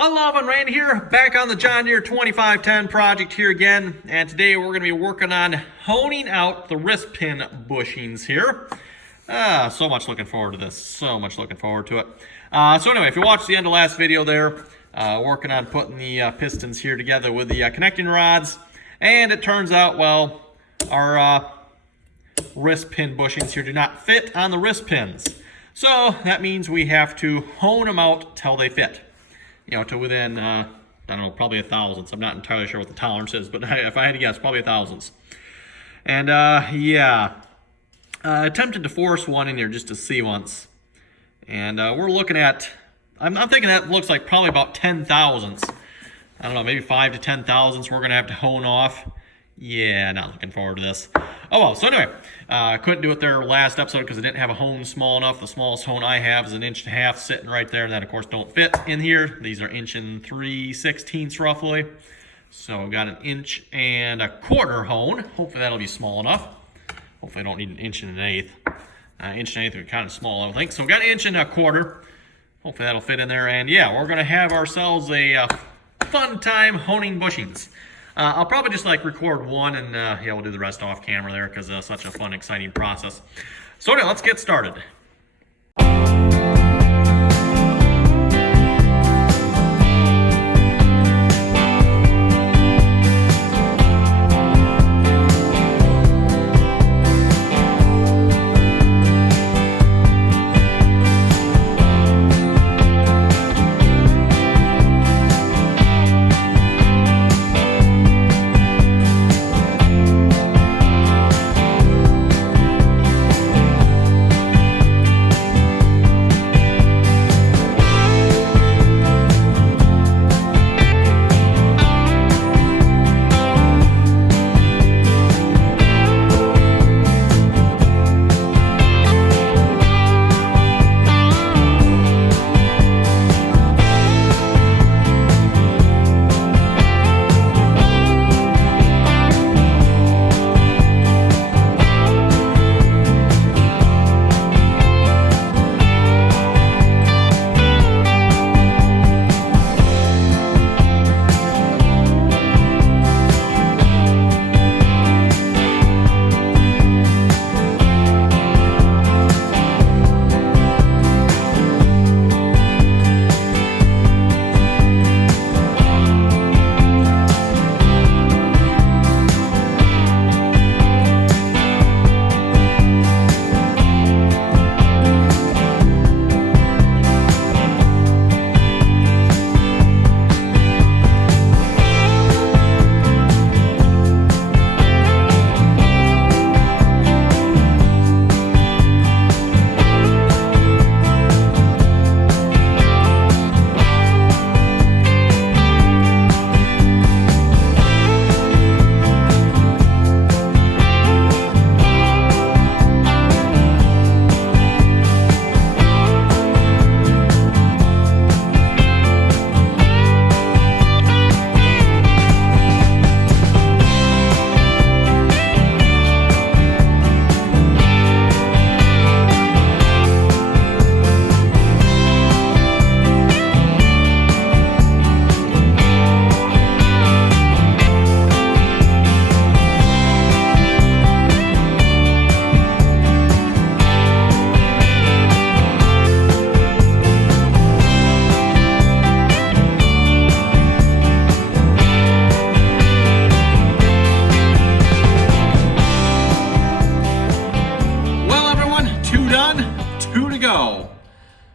Hello, and Randy here, back on the John Deere 2510 project here again, and today we're going to be working on honing out the wrist pin bushings here. So much looking forward to this, so much looking forward to it. So anyway, if you watched the end of last video there, working on putting the pistons here together with the connecting rods, and it turns out, well, our wrist pin bushings here do not fit on the wrist pins. So that means we have to hone them out till they fit. You know, to within, I don't know, probably a thousandths. I'm not entirely sure what the tolerance is, but if I had to guess, probably a thousandths. And yeah, attempted to force one in here just to see once. And we're looking at, I'm thinking that looks like probably about 10 thousandths. I don't know, maybe 5 to 10 thousandths we're going to have to hone off. Yeah, not looking forward to this. Oh well, so anyway, couldn't do it there last episode because I didn't have a hone small enough. The smallest hone I have is 1.5 inches sitting right there, and that of course don't fit in here. These are 1 3/16 roughly. So I've got 1 1/4 hone. Hopefully that'll be small enough. Hopefully I don't need 1 1/8. 1 1/8 would be kind of small, I think. So we've got 1 1/4. Hopefully that'll fit in there, and yeah, we're gonna have ourselves a fun time honing bushings. I'll probably just like record one and yeah, we'll do the rest off camera there because such a fun, exciting process. So anyway, let's get started.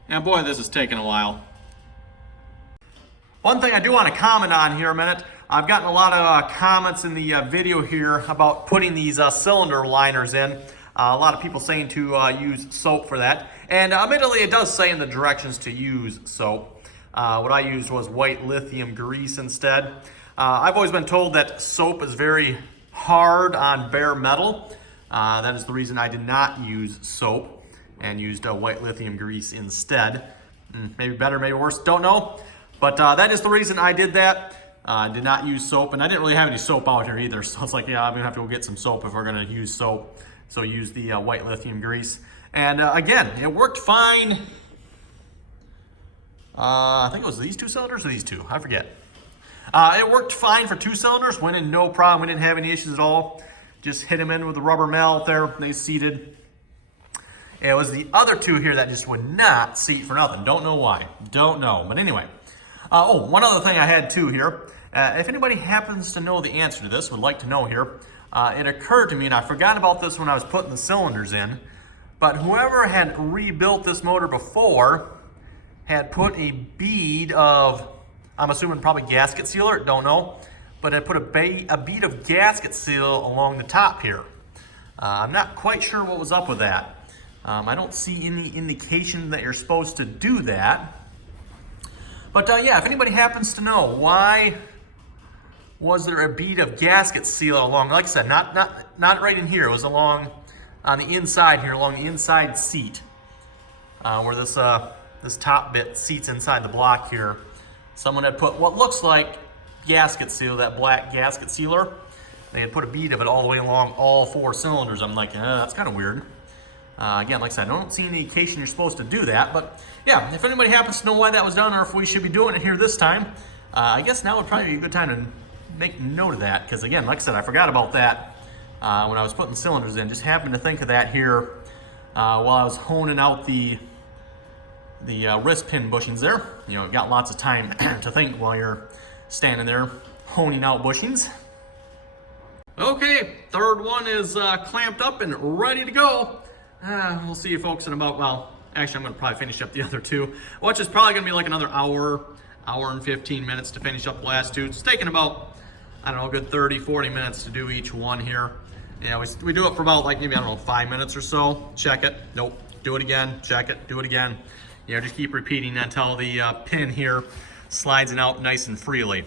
And boy, this is taking a while. One thing I do want to comment on here a minute. I've gotten a lot of comments in the video here about putting these cylinder liners in. A lot of people saying to use soap for that. And admittedly, it does say in the directions to use soap. What I used was white lithium grease instead. I've always been told that soap is very hard on bare metal. That is the reason I did not use soap and used white lithium grease instead. Maybe better, maybe worse, don't know. But that is the reason I did that. Did not use soap, and I didn't really have any soap out here either. So it's like, yeah, I'm gonna have to go get some soap if we're gonna use soap. So use the white lithium grease. And again, it worked fine I think it was these two cylinders or these two, I forget. It worked fine for 2 cylinders, went in no problem, we didn't have any issues at all. Just hit them in with the rubber mallet there, they seated. It was the other 2 here that just would not seat for nothing. Don't know why, don't know, but anyway. Oh, one other thing I had too here. If anybody happens to know the answer to this, would like to know here, it occurred to me, and I forgot about this when I was putting the cylinders in, but whoever had rebuilt this motor before had put a bead of, I'm assuming probably gasket sealer, don't know, but had put a bead of gasket seal along the top here. I'm not quite sure what was up with that. I don't see any indication that you're supposed to do that. But yeah, if anybody happens to know, why was there a bead of gasket seal along, like I said, not right in here, it was along on the inside here, along the inside seat, where this top bit seats inside the block here. Someone had put what looks like gasket seal, that black gasket sealer. They had put a bead of it all the way along all 4 cylinders. I'm like, that's kind of weird. Again, like I said, I don't see any indication you're supposed to do that, but yeah, if anybody happens to know why that was done or if we should be doing it here this time, I guess now would probably be a good time to make note of that, because again, like I said, I forgot about that when I was putting cylinders in. Just happened to think of that here while I was honing out the wrist pin bushings there. You know, got lots of time to think while you're standing there honing out bushings. Okay, third one is clamped up and ready to go. We'll see you folks in about, well, actually I'm gonna probably finish up the other 2, which is probably gonna be like another hour and 15 minutes to finish up the last 2. It's taking about, I don't know, a good 30, 40 minutes to do each one here. You know, we do it for about like maybe, I don't know, 5 minutes or so. Check it, nope, do it again, check it, do it again. You know, just keep repeating until the pin here slides it out nice and freely.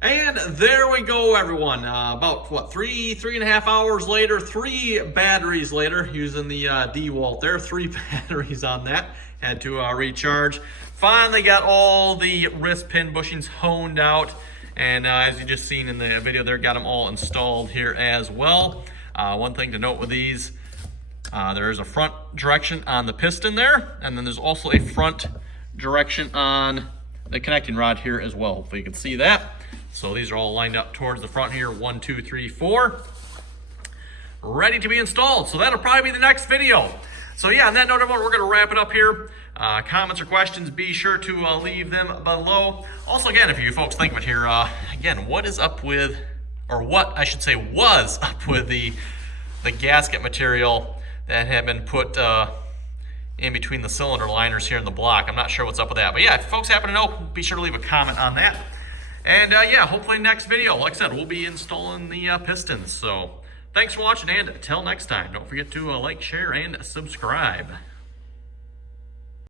And there we go, everyone. About, what, three and a half hours later, 3 batteries later, using the DeWalt there, 3 batteries on that. Had to recharge. Finally got all the wrist pin bushings honed out. And as you just seen in the video there, got them all installed here as well. One thing to note with these, there is a front direction on the piston there. And then there's also a front direction on the connecting rod here as well. Hopefully you can see that. So these are all lined up towards the front here, 1, 2, 3, 4, ready to be installed. So that'll probably be the next video. So yeah, on that note, everyone, we're gonna wrap it up here. Comments or questions, be sure to leave them below. Also, again, if you folks think of it here, again, what is up with, or what I should say was up with the gasket material that had been put in between the cylinder liners here in the block? I'm not sure what's up with that. But yeah, if folks happen to know, be sure to leave a comment on that. And yeah, hopefully next video, like I said, we'll be installing the pistons. So thanks for watching, and until next time, don't forget to like, share, and subscribe.